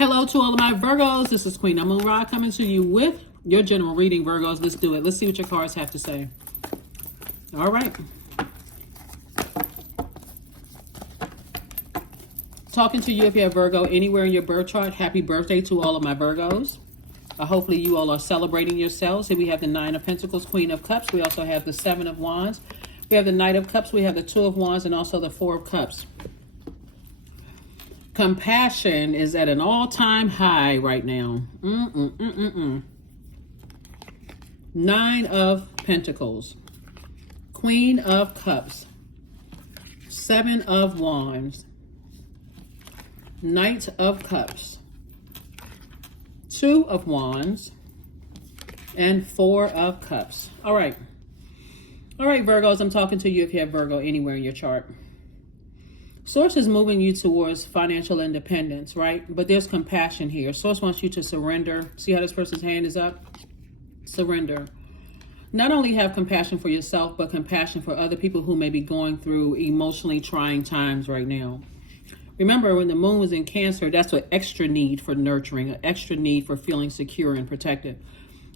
Hello to all of my Virgos. This is Queen Amun Ra coming to you with your general reading, Virgos. Let's do it. Let's see what your cards have to say. All right. Talking to you if you have Virgo anywhere in your birth chart. Happy birthday to all of my Virgos. Hopefully you all are celebrating yourselves. Here we have the Nine of Pentacles, Queen of Cups. We also have the Seven of Wands. We have the Knight of Cups. We have the Two of Wands and also the Four of Cups. Compassion is at an all-time high right now. Nine of Pentacles. Queen of Cups. Seven of Wands. Knight of Cups. Two of Wands. And Four of Cups. All right. All right, Virgos, I'm talking to you if you have Virgo anywhere in your chart. Source is moving you towards financial independence, right? But there's compassion here. Source wants you to surrender. See how this person's hand is up? Surrender. Not only have compassion for yourself, but compassion for other people who may be going through emotionally trying times right now. Remember, when the moon was in Cancer, that's an extra need for nurturing, an extra need for feeling secure and protected.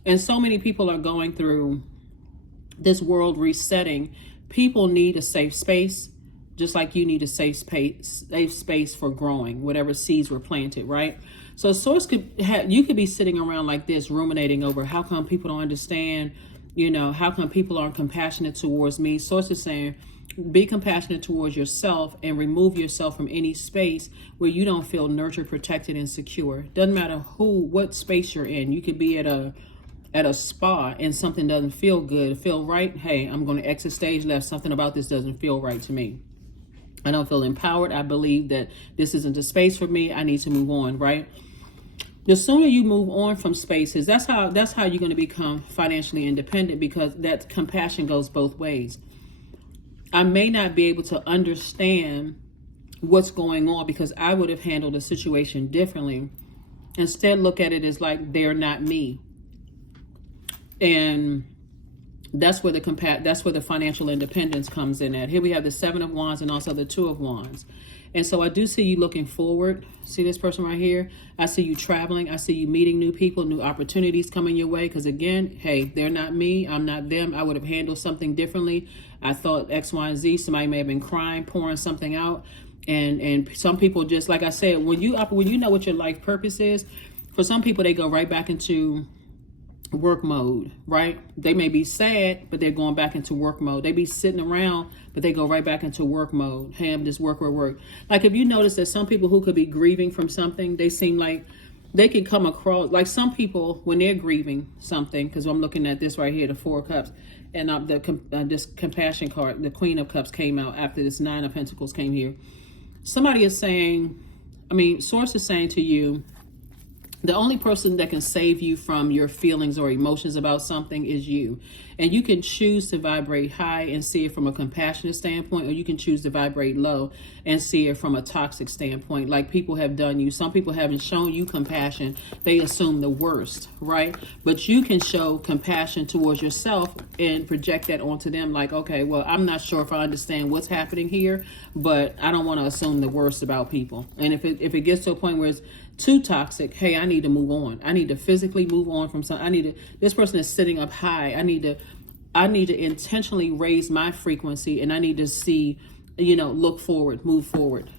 And so many people are going through this world resetting. People need a safe space, just like you need a safe space for growing, whatever seeds were planted, right? So source you could be sitting around like this, ruminating over how come people don't understand, how come people aren't compassionate towards me? Source is saying, be compassionate towards yourself and remove yourself from any space where you don't feel nurtured, protected, and secure. Doesn't matter what space you're in. You could be at a spa and something doesn't feel good, feel right. Hey, I'm going to exit stage left. Something about this doesn't feel right to me. I don't feel empowered. I believe that this isn't the space for me. I need to move on, right? The sooner you move on from spaces, that's how you're going to become financially independent, because that compassion goes both ways. I may not be able to understand what's going on because I would have handled the situation differently. Instead, look at it as like they're not me. And that's where the financial independence comes in at. Here we have the Seven of Wands and also the Two of Wands. And so I do see you looking forward. See this person right here? I see you traveling. I see you meeting new people, new opportunities coming your way. Because again, hey, they're not me. I'm not them. I would have handled something differently. I thought X, Y, and Z. Somebody may have been crying, pouring something out. And some people just, like I said, when you know what your life purpose is, for some people, they go right back into work mode, right? They may be sad, but they're going back into work mode. They be sitting around, but they go right back into work mode. Hey, I'm just work. Like if you notice that some people who could be grieving from something, they seem like they can come across, like some people when they're grieving something, because I'm looking at this right here, the Four of Cups, and this compassion card, the Queen of Cups came out after this Nine of Pentacles came here. Somebody is saying, Source is saying to you, the only person that can save you from your feelings or emotions about something is you. And you can choose to vibrate high and see it from a compassionate standpoint, or you can choose to vibrate low and see it from a toxic standpoint, like people have done you. Some people haven't shown you compassion. They assume the worst, right? But you can show compassion towards yourself and project that onto them like, okay, well, I'm not sure if I understand what's happening here, but I don't want to assume the worst about people. And if it gets to a point where it's too toxic, hey, I need to move on. I need to physically move on from something. This person is sitting up high. I need to intentionally raise my frequency, and I need to see, look forward, move forward,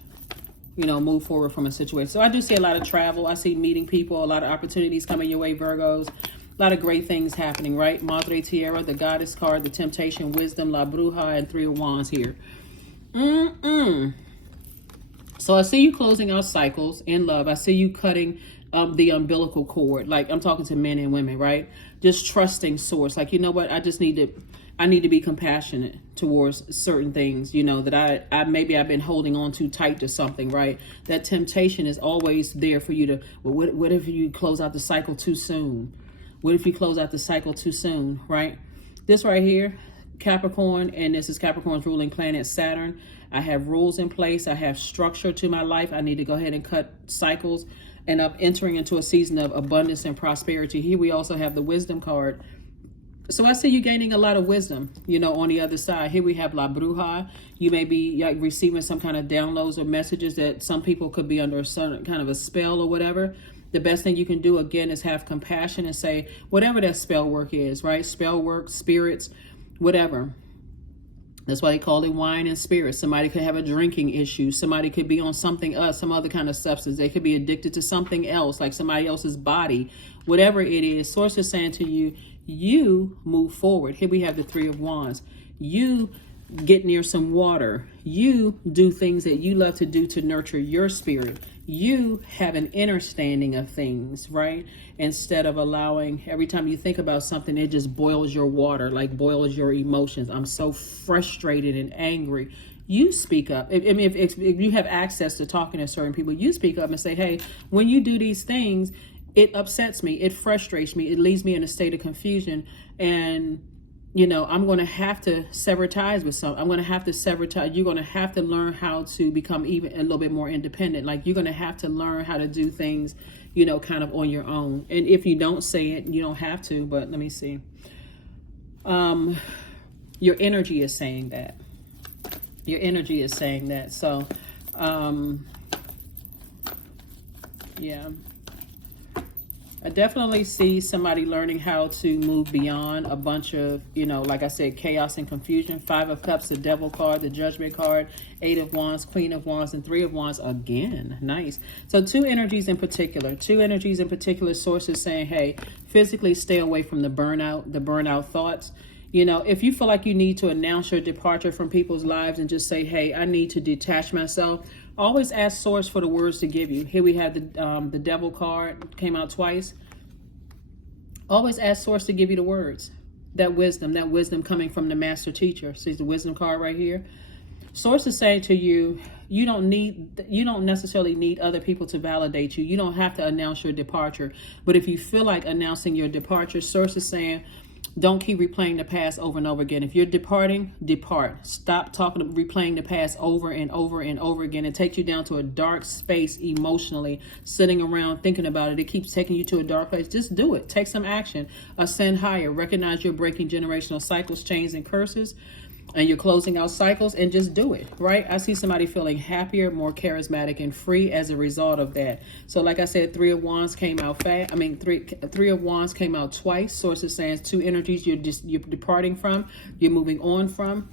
move forward from a situation. So I do see a lot of travel. I see meeting people, a lot of opportunities coming your way, Virgos. A lot of great things happening, right? Madre Tierra, the Goddess card, the Temptation, Wisdom, La Bruja, and Three of Wands here. So I see you closing out cycles in love. I see you cutting the umbilical cord. Like I'm talking to men and women, right? Just trusting Source. Like, you know what? I need to be compassionate towards certain things, that I maybe I've been holding on too tight to something, right? That temptation is always there for you to, well, what if you close out the cycle too soon? What if you close out the cycle too soon, right? This right here, Capricorn, and this is Capricorn's ruling planet, Saturn. I have rules in place. I have structure to my life. I need to go ahead and cut cycles, and I'm entering into a season of abundance and prosperity. Here we also have the Wisdom card, So I see you gaining a lot of wisdom, on the other side. Here we have La Bruja. You may be like receiving some kind of downloads or messages that some people could be under a certain kind of a spell or whatever. The best thing you can do, again, is have compassion and say, whatever that spell work is, right? Spell work, spirits, whatever. That's why they call it wine and spirits. Somebody could have a drinking issue. Somebody could be on something else, some other kind of substance. They could be addicted to something else, like somebody else's body. Whatever it is, Source is saying to you, you move forward. Here we have the Three of Wands. You get near some water. You do things that you love to do to nurture your spirit. You have an understanding of things, right? Instead of allowing, every time you think about something, it just boils your water, like boils your emotions. I'm so frustrated and angry. You speak up. If you have access to talking to certain people, you speak up and say, hey, when you do these things, it upsets me, it frustrates me, it leaves me in a state of confusion, and I'm going to have to sever ties with some. I'm going to have to sever ties. You're going to have to learn how to become even a little bit more independent. Like, you're going to have to learn how to do things, kind of on your own. And if you don't say it, you don't have to. But let me see. Your energy is saying that. Your energy is saying that. So, yeah. I definitely see somebody learning how to move beyond a bunch of, like I said, chaos and confusion. Five of Cups, the Devil card, the Judgment card, Eight of Wands, Queen of Wands, and Three of Wands again. Nice. So two energies in particular. Sources saying, hey, physically stay away from the burnout thoughts. If you feel like you need to announce your departure from people's lives and just say, hey, I need to detach myself, always ask Source for the words to give you. Here we have the Devil card, came out twice. Always ask Source to give you the words. That wisdom coming from the Master Teacher. See the Wisdom card right here? Source is saying to you, you don't necessarily need other people to validate you. You don't have to announce your departure. But if you feel like announcing your departure, Source is saying, don't keep replaying the past over and over again. If you're departing, depart. Stop replaying the past over and over and over again. It takes you down to a dark space emotionally, sitting around thinking about it. It keeps taking you to a dark place. Just do it. Take some action. Ascend higher. Recognize you're breaking generational cycles, chains, and curses. And you're closing out cycles, and just do it, right? I see somebody feeling happier, more charismatic, and free as a result of that. So like I said, Three of Wands came out fast. Three of Wands came out twice. Sources saying two energies you're departing from, you're moving on from.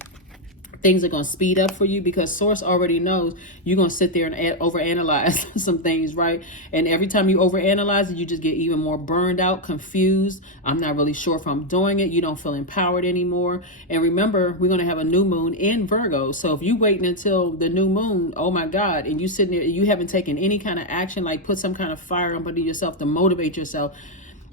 Things are going to speed up for you because Source already knows you're going to sit there and overanalyze some things, right? And every time you overanalyze it, you just get even more burned out, confused. I'm not really sure if I'm doing it. You don't feel empowered anymore. And remember, we're going to have a new moon in Virgo. So if you waiting until the new moon, oh my God, and you sitting there, you haven't taken any kind of action, like put some kind of fire under yourself to motivate yourself.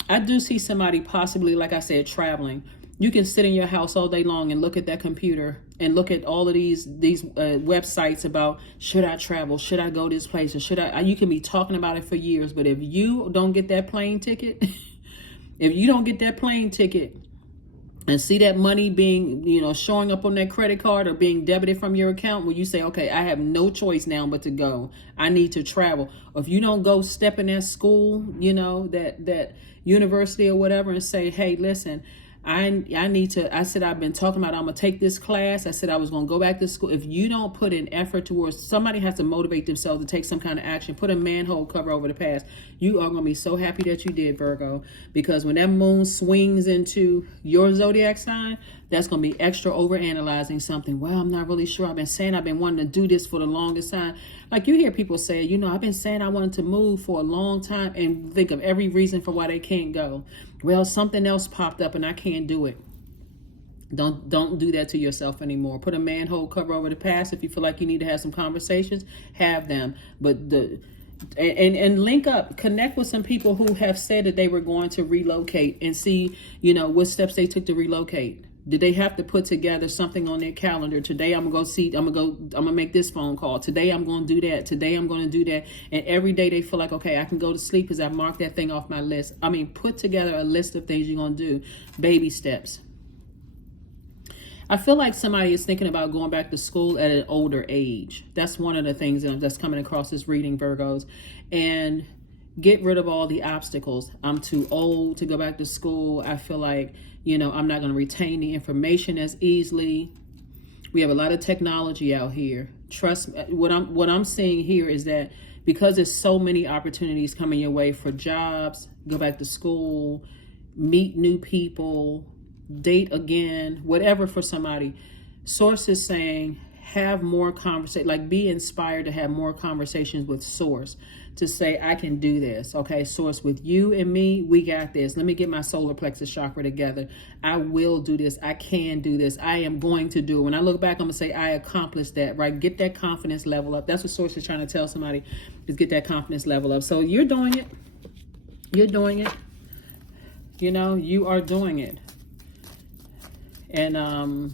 I do see somebody possibly, like I said, traveling. You can sit in your house all day long and look at that computer and look at all of these websites about, should I travel? Should I go this place? Or should I? You can be talking about it for years, but if you don't get that plane ticket, and see that money being, showing up on that credit card or being debited from your account, where you say, okay, I have no choice now but to go. I need to travel. Or if you don't go step in that school, that university or whatever, and say, hey, listen, I need to, I said, I've been talking about, I'm going to take this class. I said I was going to go back to school. If you don't put an effort towards, somebody has to motivate themselves to take some kind of action, put a manhole cover over the past. You are going to be so happy that you did, Virgo, because when that moon swings into your zodiac sign, that's going to be extra overanalyzing something. Well, I'm not really sure. I've been wanting to do this for the longest time. Like you hear people say, I've been saying I wanted to move for a long time, and think of every reason for why they can't go. Well, something else popped up and I can't do it. Don't do that to yourself anymore. Put a manhole cover over the past. If you feel like you need to have some conversations, have them. But and link up, connect with some people who have said that they were going to relocate, and see, what steps they took to relocate. Did they have to put together something on their calendar? Today I'm going to make this phone call. Today I'm going to do that. Today I'm going to do that. And every day they feel like, okay, I can go to sleep because I marked that thing off my list. Put together a list of things you're going to do. Baby steps. I feel like somebody is thinking about going back to school at an older age. That's one of the things that's coming across this reading, Virgos. And Get rid of all the obstacles. I'm too old to go back to school. I feel like, I'm not going to retain the information as easily. We have a lot of technology out here. Trust me, what I'm seeing here is that because there's so many opportunities coming your way for jobs, go back to school, meet new people, date again, whatever for somebody. Source is saying have more conversation, like be inspired to have more conversations with Source to say, I can do this. Okay, Source, with you and me, we got this. Let me get my solar plexus chakra together. I will do this. I can do this. I am going to do it. When I look back, I'm gonna say I accomplished that, right? Get that confidence level up. That's what Source is trying to tell somebody, is get that confidence level up. So you're doing it. You're doing it. You are doing it. And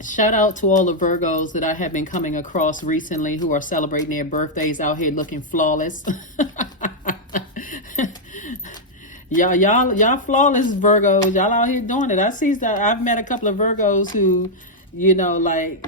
shout out to all the Virgos that I have been coming across recently who are celebrating their birthdays out here looking flawless. Y'all flawless Virgos. Y'all out here doing it. I see that. I've met a couple of Virgos who, like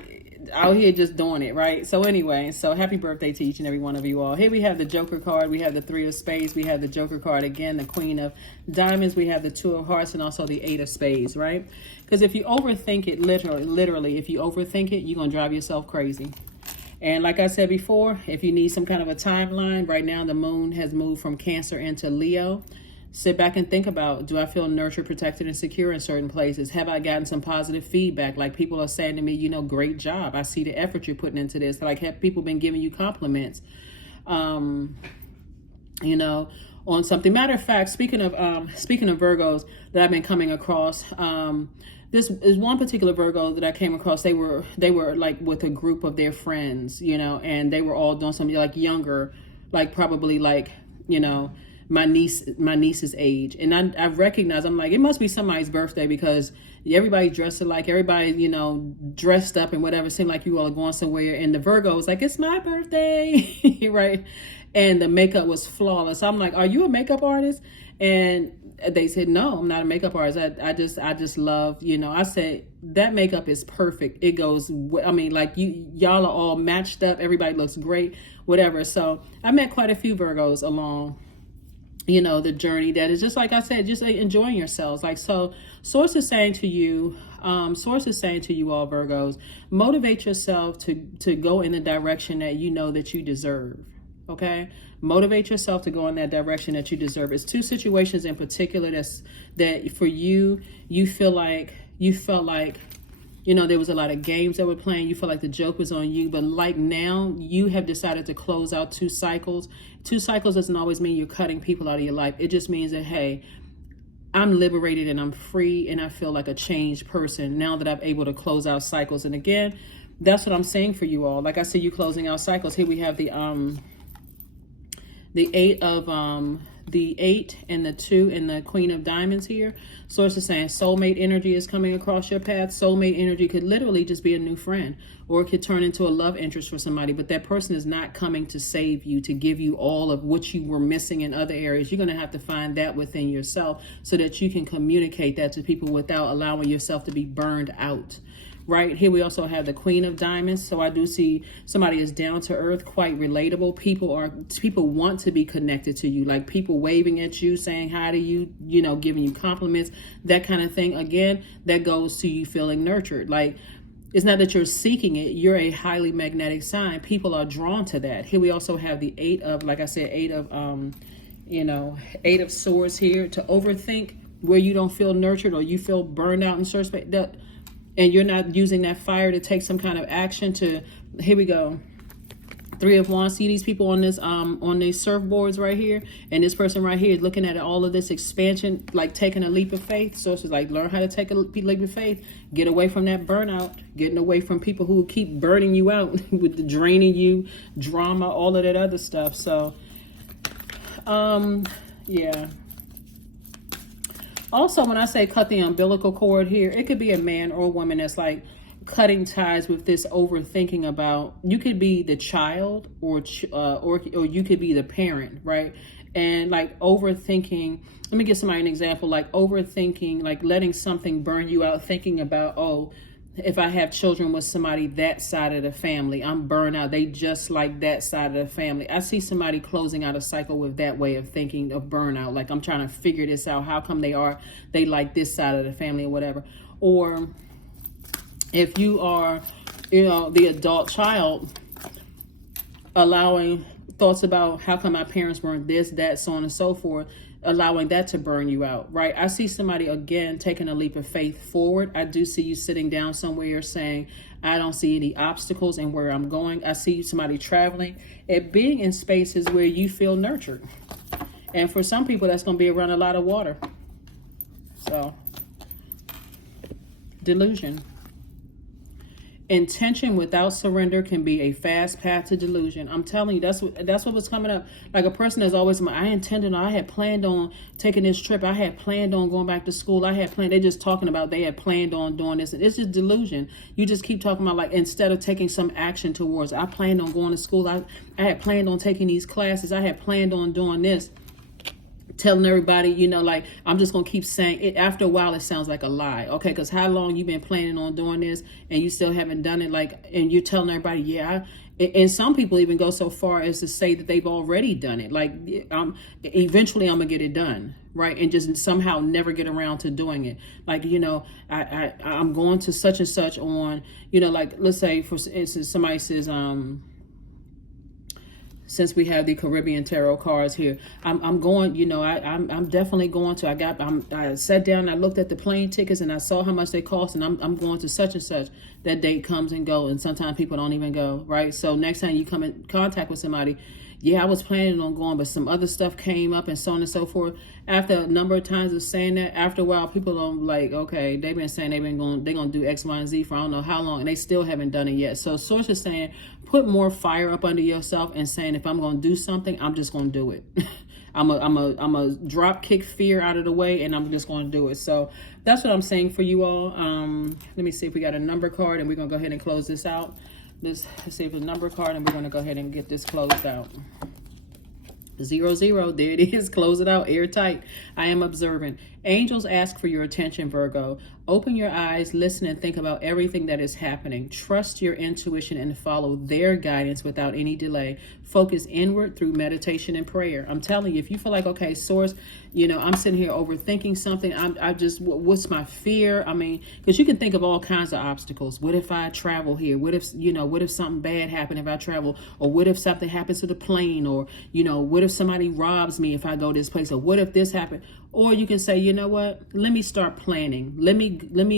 out here just doing it, right? So anyway, so happy birthday to each and every one of you all. Here we have the Joker card. We have the Three of Spades. We have the Joker card again, the Queen of Diamonds. We have the Two of Hearts and also the Eight of Spades, right? Because if you overthink it, literally, if you overthink it, you're going to drive yourself crazy. And like I said before, if you need some kind of a timeline, right now the moon has moved from Cancer into Leo. Sit back and think about, do I feel nurtured, protected, and secure in certain places? Have I gotten some positive feedback? Like people are saying to me, great job. I see the effort you're putting into this. Like, have people been giving you compliments? On something. Matter of fact, speaking of Virgos that I've been coming across, this is one particular Virgo that I came across. They were like with a group of their friends, and they were all doing something like younger, like probably like, my niece's age. And I recognize, I'm like, it must be somebody's birthday because everybody's dressed alike, everybody, dressed up and whatever. Seemed like you all are going somewhere. And the Virgo was like, it's my birthday, right? And the makeup was flawless. I'm like, are you a makeup artist? And they said, no, I'm not a makeup artist. I just love, I said, that makeup is perfect. It goes, like y'all are all matched up. Everybody looks great, whatever. So I met quite a few Virgos along the journey that is just like I said, just enjoying yourselves. Like, so Source is saying to you all Virgos, motivate yourself to go in the direction that that you deserve. Okay, motivate yourself to go in that direction that you deserve. It's two situations in particular that for you felt like there was a lot of games that were playing. You feel like the joke was on you, but like now you have decided to close out 2 cycles. 2 cycles doesn't always mean you're cutting people out of your life. It just means that, hey, I'm liberated and I'm free and I feel like a changed person now that I'm able to close out cycles. And again, that's what I'm saying for you all. Like I see you closing out cycles. Here we have the 8 and the 2 and the Queen of Diamonds here. Source is saying soulmate energy is coming across your path. Soulmate energy could literally just be a new friend, or it could turn into a love interest for somebody, but that person is not coming to save you, to give you all of what you were missing in other areas. You're going to have to find that within yourself so that you can communicate that to people without allowing yourself to be burned out. Right here, we also have the Queen of Diamonds. So I do see somebody is down to earth, quite relatable. People want to be connected to you, like people waving at you, saying hi to you, giving you compliments, that kind of thing. Again, that goes to you feeling nurtured. Like, it's not that you're seeking it. You're a highly magnetic sign. People are drawn to that. Here we also have the 8 of, like I said, 8 of Swords here. To overthink where you don't feel nurtured or you feel burned out in certain space, and you're not using that fire to take some kind of action to, here we go. 3 of Wands. See these people on this on these surfboards right here, and this person right here is looking at all of this expansion, like taking a leap of faith. So it's like, learn how to take a leap of faith. Get away from that burnout. Getting away from people who keep burning you out with the draining you, drama, all of that other stuff. So, yeah. Also, when I say cut the umbilical cord here, it could be a man or a woman that's like cutting ties with this overthinking about, you could be the child or you could be the parent, right? And like overthinking, let me give somebody an example, like overthinking, like letting something burn you out, thinking about, oh, if I have children with somebody that side of the family, I'm burned out. They just like that side of the family. I see somebody closing out a cycle with that way of thinking of burnout. Like, I'm trying to figure this out. How come they like this side of the family or whatever? Or if you are, the adult child, allowing thoughts about how come my parents weren't this, that, so on and so forth, allowing that to burn you out, right? I see somebody, again, taking a leap of faith forward. I do see you sitting down somewhere saying, I don't see any obstacles in where I'm going. I see somebody traveling and being in spaces where you feel nurtured. And for some people, that's going to be around a lot of water. So, delusion. Intention without surrender can be a fast path to delusion. I'm telling you, that's what was coming up. Like, a person that's always, I had planned on taking this trip. I had planned on going back to school. They're just talking about they had planned on doing this. And it's just delusion. You just keep talking about, like, instead of taking some action towards, I planned on going to school. I had planned on taking these classes. I had planned on doing this. Telling everybody, like, I'm just going to keep saying it. After a while, it sounds like a lie. Okay, because how long you been planning on doing this and you still haven't done it? Like, and you're telling everybody, yeah. And some people even go so far as to say that they've already done it. Like, eventually I'm going to get it done, right? And just somehow never get around to doing it. Like, I'm going to such and such on, like, let's say, for instance, somebody says, since we have the Caribbean tarot cards here, I'm going, I'm definitely going to, I sat down and I looked at the plane tickets and I saw how much they cost, and I'm going to such and such. That date comes and go, and sometimes people don't even go, right? So next time you come in contact with somebody, yeah, I was planning on going, but some other stuff came up and so on and so forth. After a number of times of saying that, after a while, people don't like, okay, they've been saying they're going to do X, Y, and Z for I don't know how long, and they still haven't done it yet. So Source is saying, put more fire up under yourself and saying, if I'm going to do something, I'm just going to do it. I'm a drop kick fear out of the way, and I'm just going to do it. So that's what I'm saying for you all. Let me see if we got a number card, and we're going to go ahead and close this out. Let's see if it's a number card, and we're going to go ahead and get this closed out. 0, 0, there it is. Close it out, airtight. I am observant. Angels ask for your attention, Virgo. Open your eyes, listen, and think about everything that is happening. Trust your intuition and follow their guidance without any delay. Focus inward through meditation and prayer. I'm telling you, if you feel like, okay, Source, I'm sitting here overthinking something. What's my fear? I mean, because you can think of all kinds of obstacles. What if I travel here? What if something bad happened if I travel? Or what if something happens to the plane? Or, what if somebody robs me if I go this place? Or what if this happened? Or you can say, you know what? Let me start planning. Let me do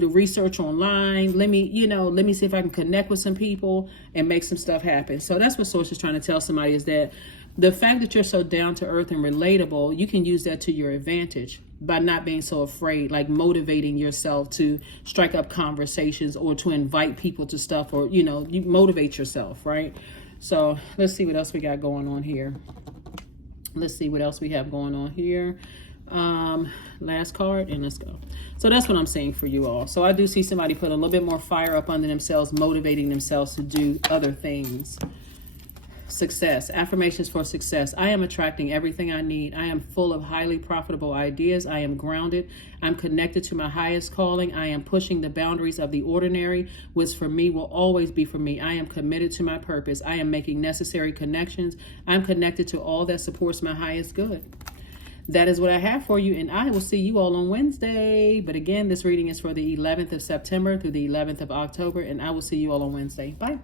the research online. Let me see if I can connect with some people and make some stuff happen. So that's what Source is trying to tell somebody, is that the fact that you're so down to earth and relatable, you can use that to your advantage by not being so afraid, like motivating yourself to strike up conversations or to invite people to stuff, or, you motivate yourself, right? So let's see what else we got going on here. Let's see what else we have going on here. Last card, and let's go. So that's what I'm saying for you all. So I do see somebody put a little bit more fire up under themselves, motivating themselves to do other things. Success. Affirmations for success. I am attracting everything I need. I am full of highly profitable ideas. I am grounded. I'm connected to my highest calling. I am pushing the boundaries of the ordinary, which for me will always be for me. I am committed to my purpose. I am making necessary connections. I'm connected to all that supports my highest good. That is what I have for you, and I will see you all on Wednesday. But again, this reading is for the 11th of September through the 11th of October, and I will see you all on Wednesday. Bye.